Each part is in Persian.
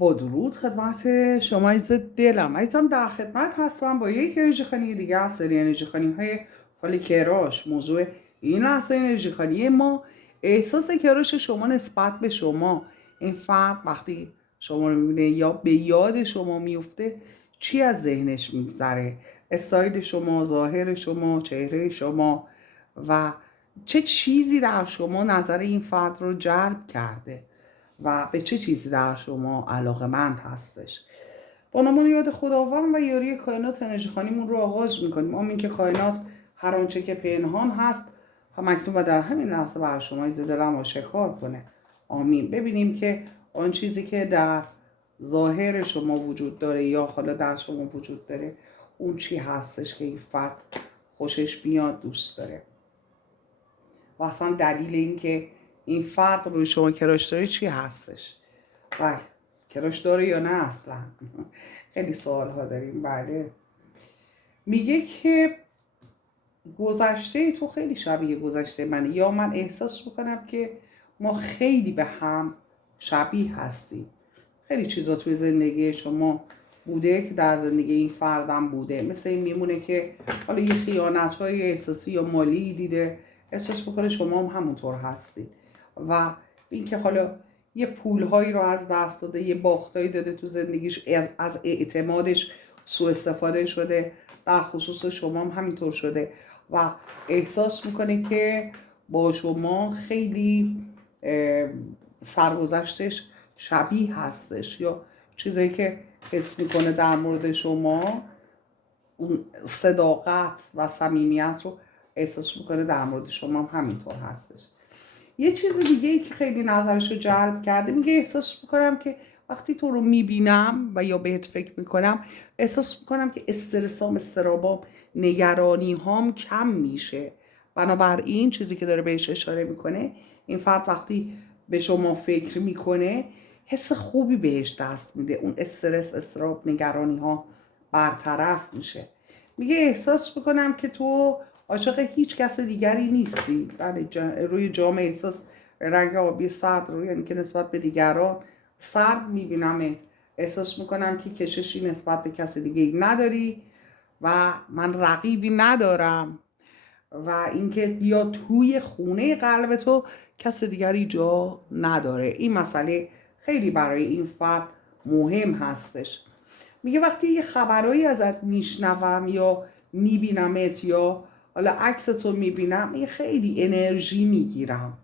با درود خدمت شما عزیز دلم. عزیزم در خدمت هستم با یک انرژی خانی دیگه از سری انرژی خانی های فال کراش. موضوع این لحظه انرژی خانی ما احساس کراش شما نسبت به شما. این فرد وقتی شما رو میبینه یا به یاد شما میفته چی از ذهنش میگذره؟ استایل شما، ظاهر شما، چهره شما و چه چیزی در شما نظر این فرد رو جلب کرده و به چه چیزی در شما علاقمند هستش. با نام یاد خداوند و یاری کائنات انرژی خانیمون رو آغاز میکنیم. آمین که کائنات هر آنچه که پنهان هست هم اکنون و در همین لحظه بر شما عزیز دلم آشکار کنه. آمین. ببینیم که آن چیزی که در ظاهر شما وجود داره یا حالا در شما وجود داره اون چی هستش که این فرد خوشش میاد، دوست داره و اصلا دلیل این که این فرد روی شما کراش داره چی هستش. بله، کراش داره یا نه اصلا؟ خیلی سوال ها داریم. بله، میگه که گذشته تو خیلی شبیه گذشته منه، یا من احساس میکنم که ما خیلی به هم شبیه هستیم. خیلی چیزا توی زندگی شما بوده که در زندگی این فردم بوده. مثل این میمونه که حالا یه خیانت های احساسی یا مالی دیده، احساس بکنه شما هم همونطور هستید و اینکه حالا یه پولهایی رو از دست داده، یه باختایی داده تو زندگیش، از اعتمادش سوء استفاده شده، در خصوص شما هم همینطور شده و احساس میکنه که با شما خیلی سرگذشتش شبیه هستش، یا چیزایی که حس میکنه در مورد شما، اون صداقت و صمیمیت رو احساس میکنه در مورد شما هم همینطور هستش. یه چیز دیگه ای که خیلی نظرش رو جلب کرده، میگه احساس میکنم که وقتی تو رو میبینم و یا بهت فکر میکنم احساس میکنم که استرسام، استرابام، نگرانی هام کم میشه. بنابراین چیزی که داره بهش اشاره میکنه، این فرد وقتی به شما فکر میکنه حس خوبی بهش دست میده، اون استرس، استراب، نگرانی ها برطرف میشه. میگه احساس میکنم که تو عاشق هیچ کس دیگری نیستی. بله، روی جام احساس رنگ آبی سرد رو، یعنی که نسبت به دیگران سرد میبینمت. احساس میکنم که کششی نسبت به کس دیگه نداری و من رقیبی ندارم و اینکه یا توی خونه قلب تو کس دیگری جا نداره. این مسئله خیلی برای این فرد مهم هستش. میگه وقتی یه خبرایی ازت میشنوم یا میبینمت یا حالا عکستو میبینم، این خیلی انرژی میگیرم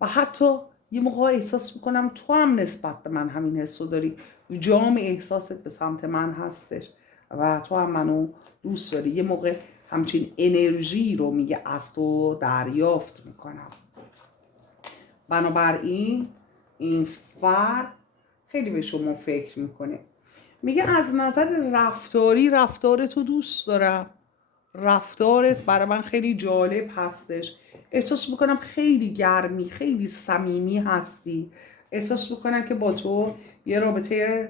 و حتی یه موقع احساس میکنم تو هم نسبت به من همین حسو داری، جام احساست به سمت من هستش و تو هم منو دوست داری. یه موقع همچین انرژی رو میگه از تو دریافت میکنم. بنابراین این فرد خیلی به شما فکر میکنه. میگه از نظر رفتاری رفتار تو دوست دارم، رفتارت برای من خیلی جالب هستش. احساس میکنم خیلی گرمی، خیلی صمیمی هستی. احساس میکنم که با تو یه رابطه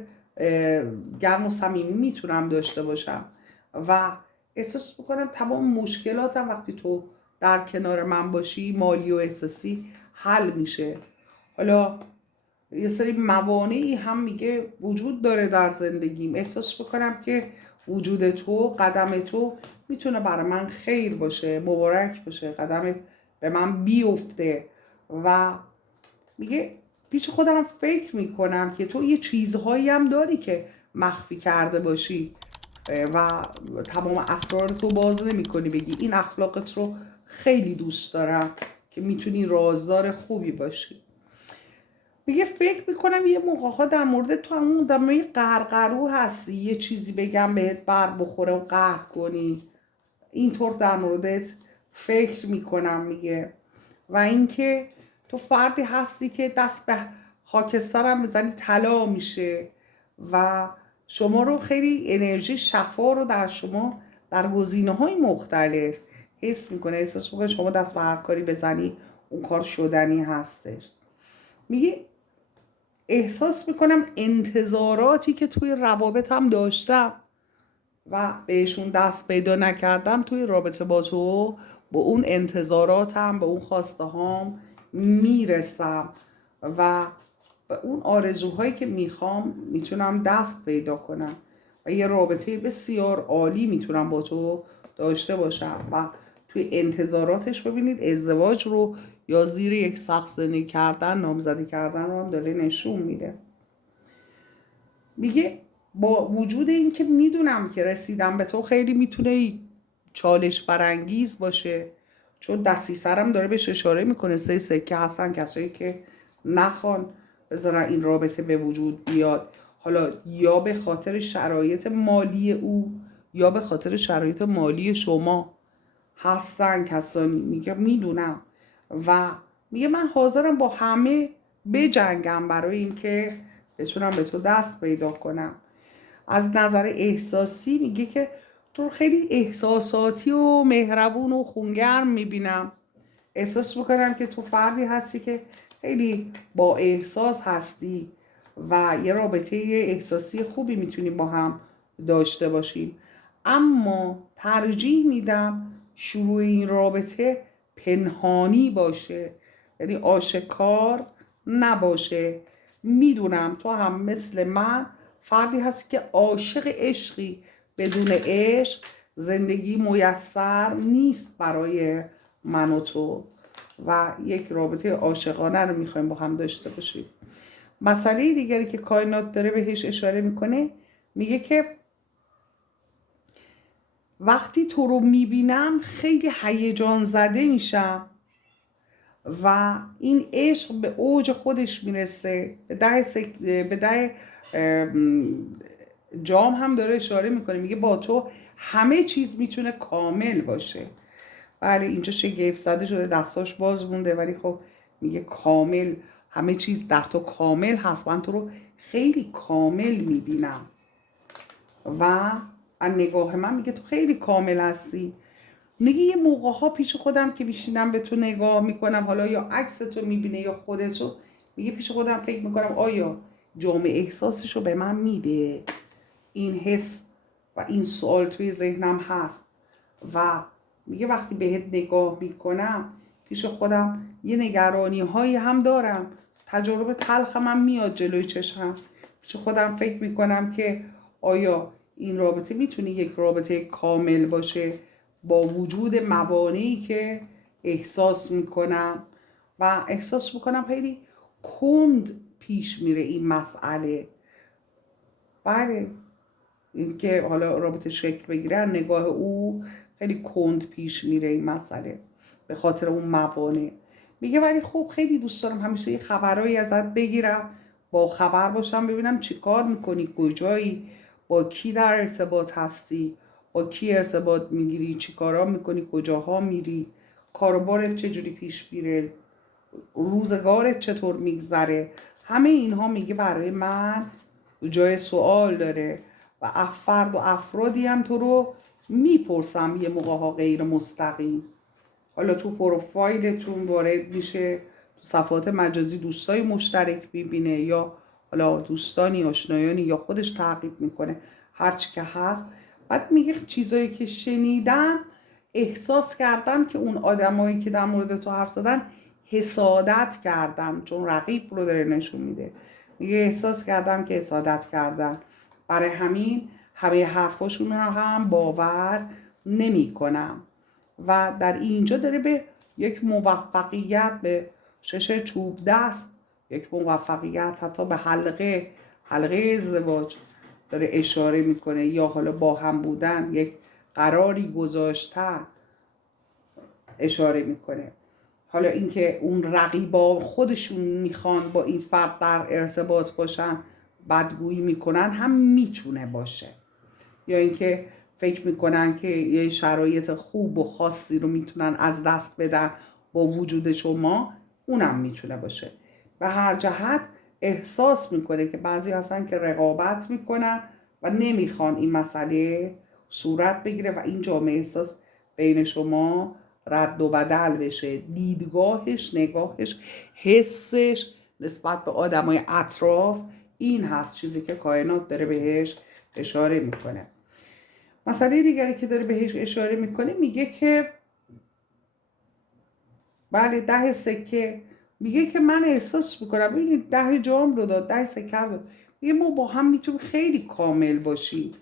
گرم و صمیمی میتونم داشته باشم و احساس میکنم تمام مشکلاتم وقتی تو در کنار من باشی، مالی و احساسی، حل میشه. حالا یه سری موانعی هم میگه وجود داره در زندگیم، احساس بکنم که وجود تو، قدم تو میتونه برای من خیر باشه، مبارک باشه، قدمت به من بیفته و میگه پیش خودم فکر میکنم که تو یه چیزهایی هم داری که مخفی کرده باشی و تمام اسرار تو باز نمی کنی، بگی این اخلاقت رو خیلی دوست دارم که میتونی رازدار خوبی باشی. میگه فکر میکنم یه موقع ها در مورد تو همون دمه قهرقرو هستی، یه چیزی بگم بهت بر بخوره و قهر کنی، اینطور در موردت فکر میکنم. میگه و اینکه تو فردی هستی که دست به خاکسترم بزنی طلا میشه و شما رو خیلی انرژی شفا رو در شما در گزینه‌های مختلف حس میکنه. احساس میکنه شما دست به هر کاری بزنی اون کار شدنی هستش. میگه احساس میکنم انتظاراتی که توی روابطم داشتم و بهشون دست پیدا نکردم توی رابطه با تو، با اون انتظاراتم، به اون خواسته هام میرسم و به اون آرزوهایی که میخوام میتونم دست پیدا کنم و یه رابطه بسیار عالی میتونم با تو داشته باشم. و توی انتظاراتش ببینید ازدواج رو یا زیر یک سقف زندگی کردن، نامزدی کردن رو هم داره نشون میده. میگه با وجود این که میدونم که رسیدم به تو خیلی میتونه چالش برانگیز باشه، چون دستی سرم داره بهش اشاره میکنه 3 سکه هستن کسایی که نخوان بذارن این رابطه به وجود بیاد، حالا یا به خاطر شرایط مالی او یا به خاطر شرایط مالی شما هستن کسانی. میگه میدونم و میگه من حاضرم با همه بجنگم برای اینکه بتونم به تو دست پیدا کنم. از نظر احساسی میگه که تو خیلی احساساتی و مهربون و خونگرم میبینم، احساس میکنم که تو فردی هستی که خیلی با احساس هستی و یه رابطه احساسی خوبی میتونیم با هم داشته باشیم، اما ترجیح میدم شروع این رابطه پنهانی باشه، یعنی آشکار نباشه. میدونم تو هم مثل من فردی هست که عاشق عشقی، بدون عشق زندگی میسر نیست برای من و تو و یک رابطه عاشقانه رو میخوایم با هم داشته باشیم. مسئله دیگری که کائنات داره بهش اشاره میکنه میگه که وقتی تو رو میبینم خیلی هیجان زده میشم و این عشق به اوج خودش میرسه. به ده جام هم داره اشاره میکنه، میگه با تو همه چیز میتونه کامل باشه. بله اینجا شگفت زده شده دستاش باز مونده ولی خب میگه کامل، همه چیز در تو کامل هست، من تو رو خیلی کامل میبینم و از نگاه من میگه تو خیلی کامل هستی. میگه یه موقع ها پیش خودم که میشینم به تو نگاه میکنم، حالا یا عکس تو میبینه یا خودتو، میگه پیش خودم فکر میکنم آیا جام احساسشو به من میده؟ این حس و این سوال توی ذهنم هست و میگه وقتی بهت نگاه میکنم پیش خودم یه نگرانی هایی هم دارم، تجربه تلخم هم میاد جلوی چشم، پیش خودم فکر میکنم که آیا این رابطه میتونه یک رابطه کامل باشه با وجود موانعی که احساس میکنم و احساس میکنم خیلی کند پیش میره این مسئله. بله اینکه حالا رابطه شکل بگیره نگاه او خیلی کند پیش میره این مسئله به خاطر اون موانع. میگه ولی خب خیلی دوست دارم همیشه یه خبرایی ازت بگیرم، با خبر باشم، ببینم چی کار میکنی، کجایی، با کی در ارتباط هستی، با کی ارتباط میگیری، چی کارا میکنی، کجاها میری، کاربارت چجوری پیش میره، روزگارت چطور میگذره. همه اینها میگه برای من جای سوال داره و فرد و افرادی هم تو رو میپرسم یه موقع ها غیر مستقیم، حالا تو پروفایلتون وارد میشه، تو صفحات مجازی دوستای مشترک میبینه یا حالا دوستانی آشنایانی یا خودش تعقیب میکنه هرچی که هست. بعد میگه چیزایی که شنیدم احساس کردم که اون آدمایی که در مورد تو حرف زدن حسادت کردم، چون رقیب رو داره نشون میده. میگه احساس کردم که حسادت کردن، برای همین همه حرفاشون رو هم باور نمی کنم. و در اینجا داره به یک موفقیت، به شش چوب دست، یک موفقیت حتی به حلقه ازدواج داره اشاره میکنه، یا حالا با هم بودن، یک قراری گذاشتن اشاره میکنه. حالا اینکه اون رقیبا خودشون میخوان با این فرد در ارتباط باشن، بدگویی میکنن، هم میتونه باشه، یا اینکه فکر میکنن که یه شرایط خوب و خاصی رو میتونن از دست بدن با وجود شما، اونم میتونه باشه. و هر جهت احساس میکنه که بعضی هستن که رقابت میکنن و نمیخوان این مسئله صورت بگیره و این جامعه احساس بین شما رد و بدل بشه، دیدگاهش، نگاهش، حسش نسبت به آدمای اطراف. این هست چیزی که کائنات داره بهش اشاره میکنه. مسئله دیگری که داره بهش اشاره میکنه میگه که بله 10 سکه میگه که من احساس میکنم، ببینید 10 جام رو داد، 10 سکر داد. میگه ما با هم میتونیم خیلی کامل باشیم،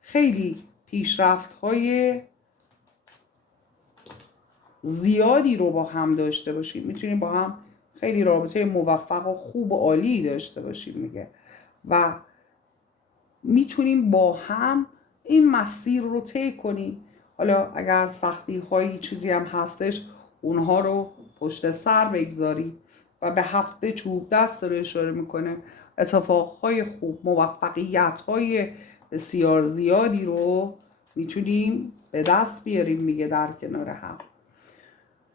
خیلی پیشرفت های زیادی رو با هم داشته باشیم، میتونیم با هم خیلی رابطه موفق و خوب و عالی داشته باشیم. میگه و میتونیم با هم این مسیر رو طی کنیم. حالا اگر سختی هایی چیزی هم هستش، اونها رو پشت سر بگذاری. و به هفته چوب دست رو اشاره میکنه، اتفاقهای خوب، موفقیت های بسیار زیادی رو میتونیم به دست بیاریم. میگه در کنار هم،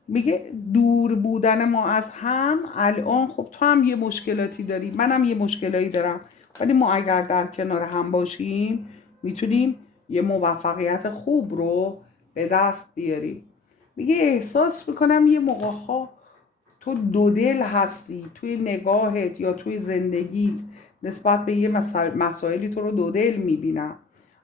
میگه دور بودن ما از هم الان، خب تو هم یه مشکلاتی داری، منم یه مشکلاتی دارم، ولی ما اگر در کنار هم باشیم میتونیم یه موفقیت خوب رو به دست بیاریم. میگه احساس میکنم یه موقعها تو دو دل هستی، توی نگاهت یا توی زندگیت نسبت به یه مسائلی تو رو دو دل میبینم،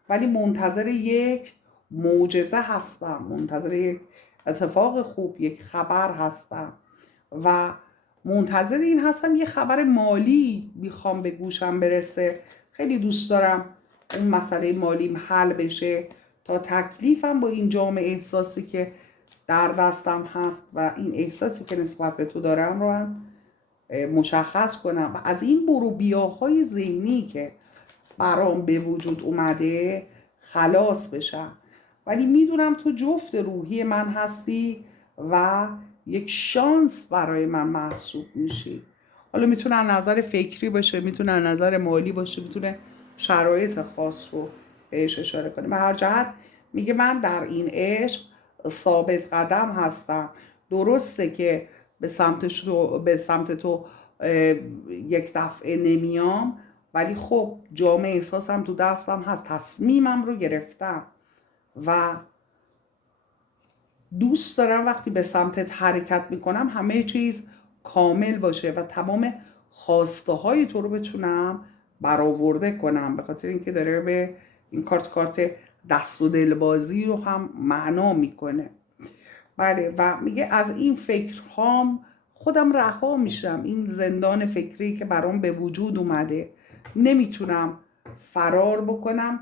ولی منتظر یک معجزه هستم، منتظر یک اتفاق خوب، یک خبر هستم و منتظر این هستم یه خبر مالی میخوام به گوشم برسه. خیلی دوست دارم اون مسئله مالیم حل بشه تا تکلیفم با این جام احساسی که در دستم هست و این احساسی که نسبت به تو دارم رو هم مشخص کنم و از این برو بیاهای ذهنی که برام به وجود اومده خلاص بشم. ولی میدونم تو جفت روحی من هستی و یک شانس برای من محسوب میشی. حالا میتونه از نظر فکری باشه، میتونه از نظر مالی باشه، میتونه شرایط خاص رو بهش اشاره کنه. به هر جهت میگه من در این عشق ثابت قدم هستم. درسته که به سمت تو یک دفعه نمیام، ولی خب جام احساسم تو دستم هست، تصمیمم رو گرفتم و دوست دارم وقتی به سمتت حرکت میکنم همه چیز کامل باشه و تمام خواسته های تو رو بتونم برآورده کنم، به خاطر اینکه داره به این کارت دست و دل بازی رو هم معنا میکنه. بله، و میگه از این فکرهام خودم رها میشم، این زندان فکری که برام به وجود اومده نمیتونم فرار بکنم.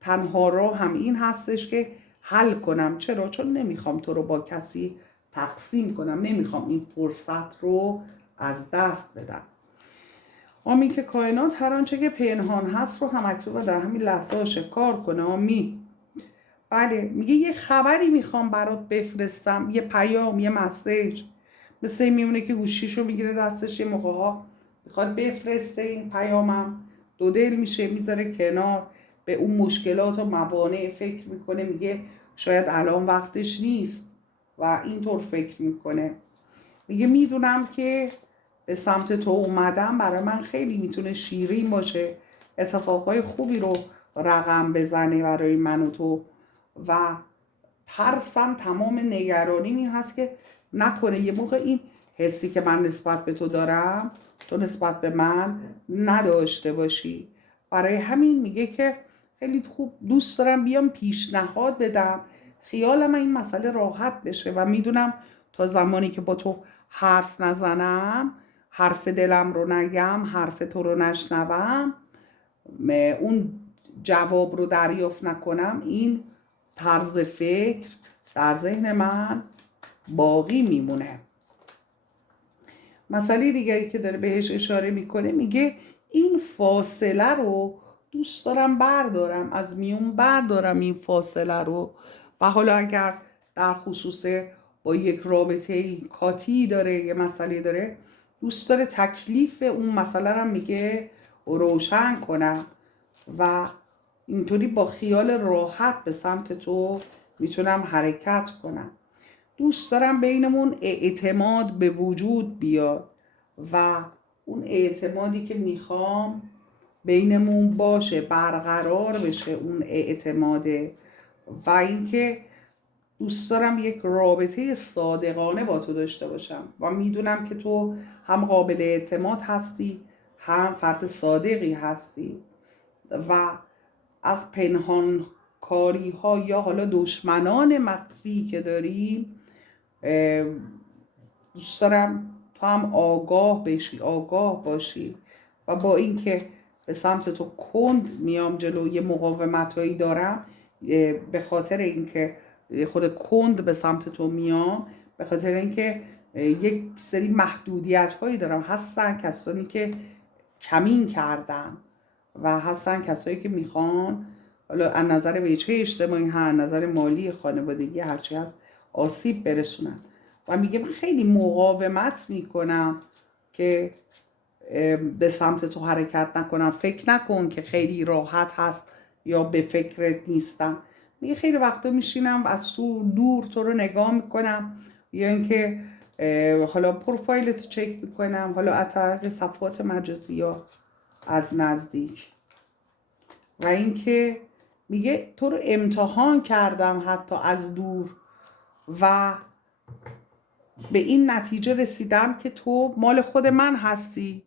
تنها راه هم این هستش که حل کنم. چرا؟ چون نمیخوام تو رو با کسی تقسیم کنم، نمیخوام این فرصت رو از دست بدم. آمین که کائنات هر آنچه که پنهان هست رو هم اکنون و در همین لحظه آشکار کنه. آمین. بله، میگه یه خبری میخوام برات بفرستم، یه پیام، یه مسیج. مثل این میمونه که گوشیشو میگیره دستش، یه موقع ها میخواد بفرسته این پیامم، دو دل میشه میذاره کنار، به اون مشکلات و موانع فکر میکنه، میگه شاید الان وقتش نیست و اینطور فکر میکنه. میگه میدونم که به سمت تو اومدم برای من خیلی میتونه شیرین باشه، اتفاقای خوبی رو رقم بزنه برای من و تو و ترسم، تمام نگرانیم این هست که نکنه یه موقع این حسی که من نسبت به تو دارم تو نسبت به من نداشته باشی. برای همین میگه که خیلی خوب دوست دارم بیام پیشنهاد بدم، خیالم این مسئله راحت بشه و میدونم تا زمانی که با تو حرف نزنم، حرف دلم رو نگم، حرف تو رو نشنوم، اون جواب رو دریافت نکنم، این طرز فکر در ذهن من باقی میمونه. مسئله دیگری که داره بهش اشاره میکنه، میگه این فاصله رو دوست دارم بردارم، از میون بردارم این فاصله رو. و حالا اگر در خصوص با یک رابطه کاتی داره، یه مسئله داره، دوست داره تکلیف اون مسئله رو میگه روشن کنم و اینطوری با خیال راحت به سمت تو میتونم حرکت کنم. دوست دارم بینمون اعتماد به وجود بیاد و اون اعتمادی که میخوام بینمون باشه، برقرار بشه اون اعتماده. و اینکه دوست دارم یک رابطه صادقانه با تو داشته باشم و میدونم که تو هم قابل اعتماد هستی، هم فرد صادقی هستی و از پنهان کاری ها یا حالا دشمنان مخفی که داریم دوست دارم تو هم آگاه باشی و با اینکه به سمت تو کند میام جلو، یه مقاومتایی دارم به خاطر اینکه خود کند به سمت تو میام، به خاطر اینکه یک سری محدودیت هایی دارم. هستن کسانی که کمین کردن و هستن کسایی که میخوان حالا از نظر وجهه اجتماعی از نظر مالی خانوادگی هرچی هست آسیب برسونن و میگه من خیلی مقاومت میکنم که به سمت تو حرکت نکنم. فکر نکن که خیلی راحت هست یا به فکرت نیستم. میگه خیلی وقتا میشینم از تو دور تو رو نگاه میکنم یا اینکه حالا پروفایلت چک میکنم، حالا از طریق صفحات مجازی یا از نزدیک. و اینکه میگه تو رو امتحان کردم حتی از دور و به این نتیجه رسیدم که تو مال خود من هستی.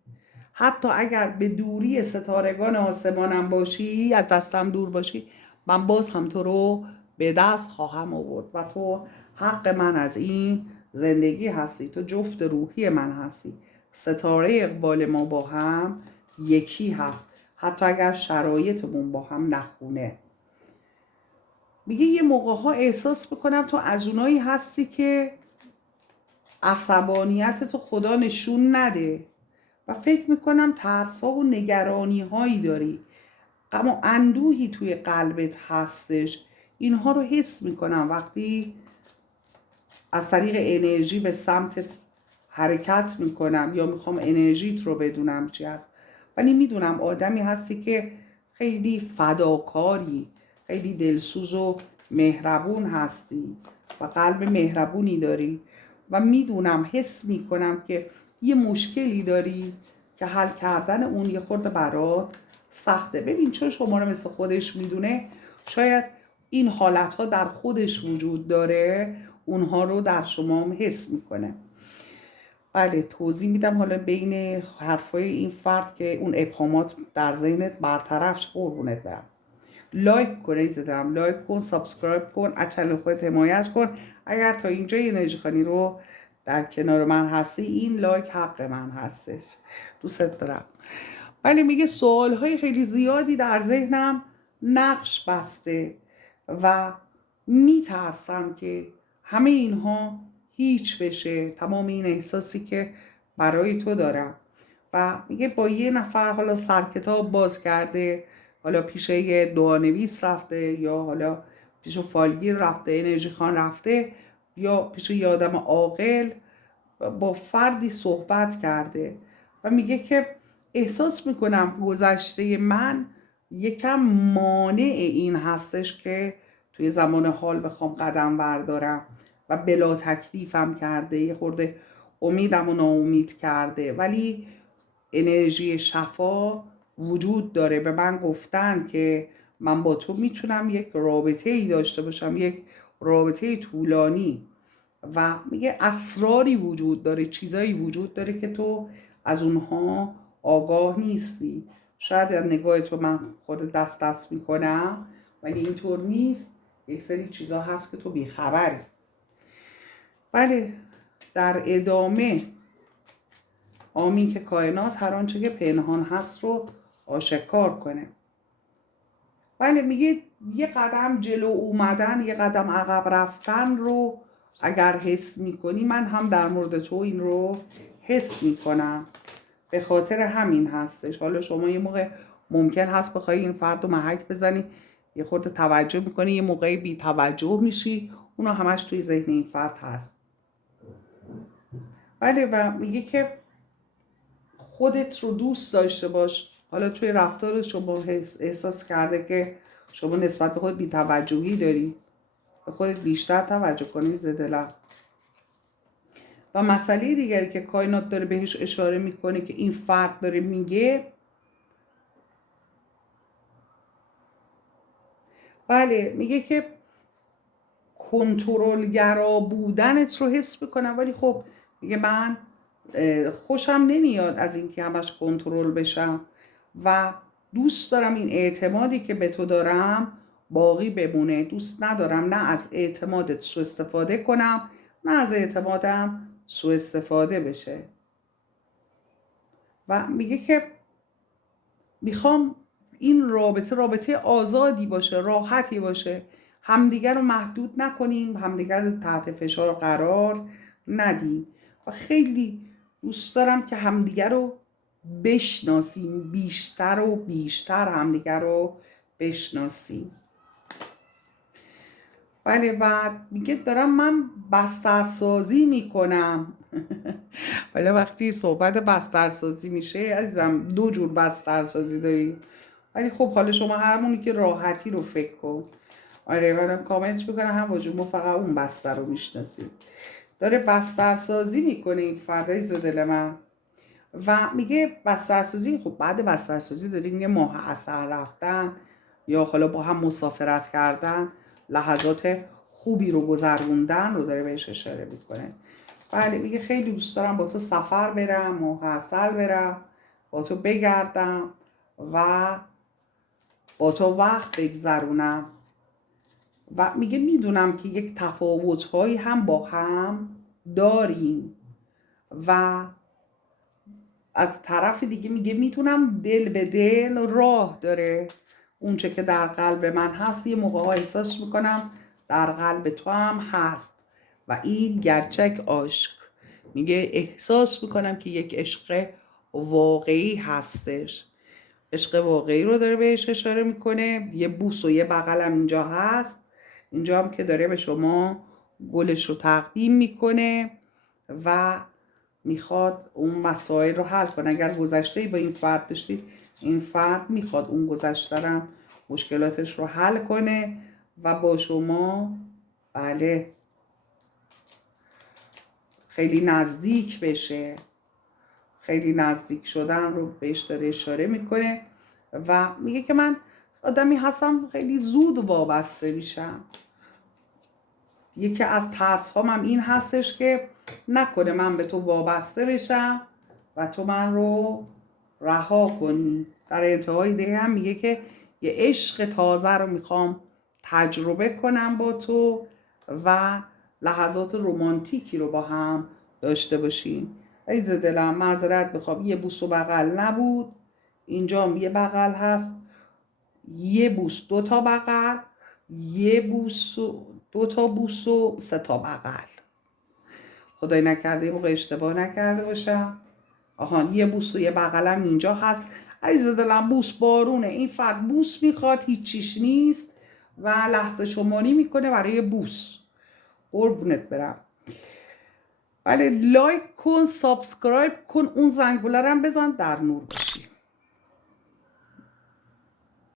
حتی اگر به دوری ستارگان آسمانم باشی، از دستم دور باشی، من باز هم تو رو به دست خواهم آورد و تو حق من از این زندگی هستی. تو جفت روحی من هستی. ستاره اقبال ما با هم یکی هست، حتی اگر شرایطمون با هم نخونه. میگه یه موقع ها احساس بکنم تو از اونایی هستی که عصبانیت تو خدا نشون نده و فکر میکنم ترس ها و نگرانی هایی داری، اما اندوهی توی قلبت هستش. اینها رو حس میکنم وقتی از طریق انرژی به سمتت حرکت میکنم یا میخوام انرژیت رو بدونم چی هست. ولی میدونم آدمی هستی که خیلی فداکاری، خیلی دلسوز و مهربون هستی و قلب مهربونی داری و میدونم، حس میکنم که یه مشکلی داری که حل کردن اون یه خورده برات سخته. ببین چون شما رو مثل خودش میدونه، شاید این حالت ها در خودش وجود داره، اونها رو در شما هم حس میکنه. بله توضیح میدم حالا بین حرفای این فرد که اون ابهامات در ذهنت برطرف شه. قربونت برم. لایک کن عزیزم، لایک کن، سابسکرایب کن، از چنل خودت حمایت کن. اگر تا اینجا انرژی خانی رو در کنار من هستی، این لایک حق من هستش. دوست دارم. ولی میگه سوالهای خیلی زیادی در ذهنم نقش بسته و میترسم که همه اینها هیچ بشه، تمام این احساسی که برای تو دارم. و میگه با یه نفر حالا سرکتاب باز کرده، حالا پیش یه دعانویس رفته یا حالا پیش فالگیر رفته، انرژی خان رفته یا پیش یه آدم عاقل، با فردی صحبت کرده و میگه که احساس میکنم گذشته من یکم مانع این هستش که توی زمان حال بخوام قدم بردارم و بلا تکلیفم کرده، یه خورده امیدم و ناامید کرده. ولی انرژی شفا وجود داره. به من گفتن که من با تو میتونم یک رابطه ای داشته باشم، یک رابطه طولانی. و میگه اسراری وجود داره، چیزایی وجود داره که تو از اونها آگاه نیستی. شاید از نگاه تو من خود دست میکنم ولی اینطور نیست. یک سری چیزا هست که تو بیخبری. بله در ادامه آمین که کائنات هر آنچه که پنهان هست رو آشکار کنه. بله میگه یه قدم جلو اومدن، یه قدم عقب رفتن رو اگر حس میکنی، من هم در مورد تو این رو حس میکنم. به خاطر همین هستش. حالا شما یه موقع ممکن هست بخوای این فرد رو محک بزنی، یه خورده توجه میکنی، یه موقعی بی توجه میشی، اونا همش توی ذهن این فرد هست. بله و میگه که خودت رو دوست داشته باش. حالا توی رفتار شما احساس کرده که شما نسبت به خود بی توجهی داری، به خودت بیشتر توجه کنی دلم. و مسئله دیگری که کائنات داره بهش اشاره میکنه که این فرد داره میگه، بله میگه که کنترلگرا بودنت رو حس میکنم، ولی خب میگه من خوشم نمیاد از اینکه همش کنترل بشم و دوست دارم این اعتمادی که به تو دارم باقی بمونه. دوست ندارم نه از اعتمادت سوء استفاده کنم نه از اعتمادم سوء استفاده بشه. و میگه که میخوام این رابطه آزادی باشه، راحتی باشه، همدیگر رو محدود نکنیم، همدیگر رو تحت فشار قرار ندیم و خیلی دوست دارم که همدیگر رو بشناسیم، بیشتر و بیشتر همدیگر رو بشناسیم. بله و میگه دارم من بسترسازی میکنم. ولی وقتی صحبت بسترسازی میشه عزیزم 2 جور بسترسازی داری، ولی خب حالا شما هرمونی که راحتی رو فکر کن. آره منم کامنت میکنم هم با ما فقط اون بستر رو میشناسیم. داره بسترسازی میکنه این فردای دل من و میگه بسترسازی. خب بعد بسترسازی داریم یه ماه اثر رفتن یا حالا با هم مسافرت کردن، لحظات خوبی رو گذروندن رو داره بهش اشاره میکنه. بله میگه خیلی دوست دارم با تو سفر برم، ماه اصل برم، با تو بگردم و با تو وقت بگذرونم و میگه میدونم که یک تفاوت‌هایی هم با هم داریم و از طرف دیگه میگه میتونم دل به دل راه داره، اونچه که در قلب من هست یه موقع ها احساس میکنم در قلب تو هم هست و این گرچک عشق. میگه احساس میکنم که یک عشق واقعی هستش. عشق واقعی رو داره بهش اشاره میکنه. یه بوس و یه بغل هم اینجا هست، اینجا هم که داره به شما گلش رو تقدیم میکنه و میخواد اون مسائل رو حل کنه. اگر گذشته‌ای با این فرد داشتید، این فرد میخواد اون گذشته رو، مشکلاتش رو حل کنه و با شما بله خیلی نزدیک بشه. خیلی نزدیک شدن رو بهش داره اشاره میکنه و میگه که من آدمی هستم خیلی زود وابسته میشم. یکی از ترس هم این هستش که نکنه من به تو وابسته بشم و تو من رو رها کنی. در انتهای دیگه هم میگه که یه عشق تازه رو میخوام تجربه کنم با تو و لحظات رمانتیکی رو با هم داشته باشیم. عزیز دلم معذرت میخوام، یه بوس و بغل نبود، اینجا یه بغل هست، یه بوس 2 تا بغل، یه بوس 2 تا بوس و 3 تا بغل. خدای نکرده یه موقع اشتباه نکرده باشم. آهان یه بوس و یه بغلم اینجا هست. عزیز دلم بوس بارونه، این فرد بوس میخواد، هیچیش نیست و لحظه شماری میکنه برای بوس. قربونت برم. بله لایک کن، سابسکرایب کن، اون زنگوله رو هم بزن در نور.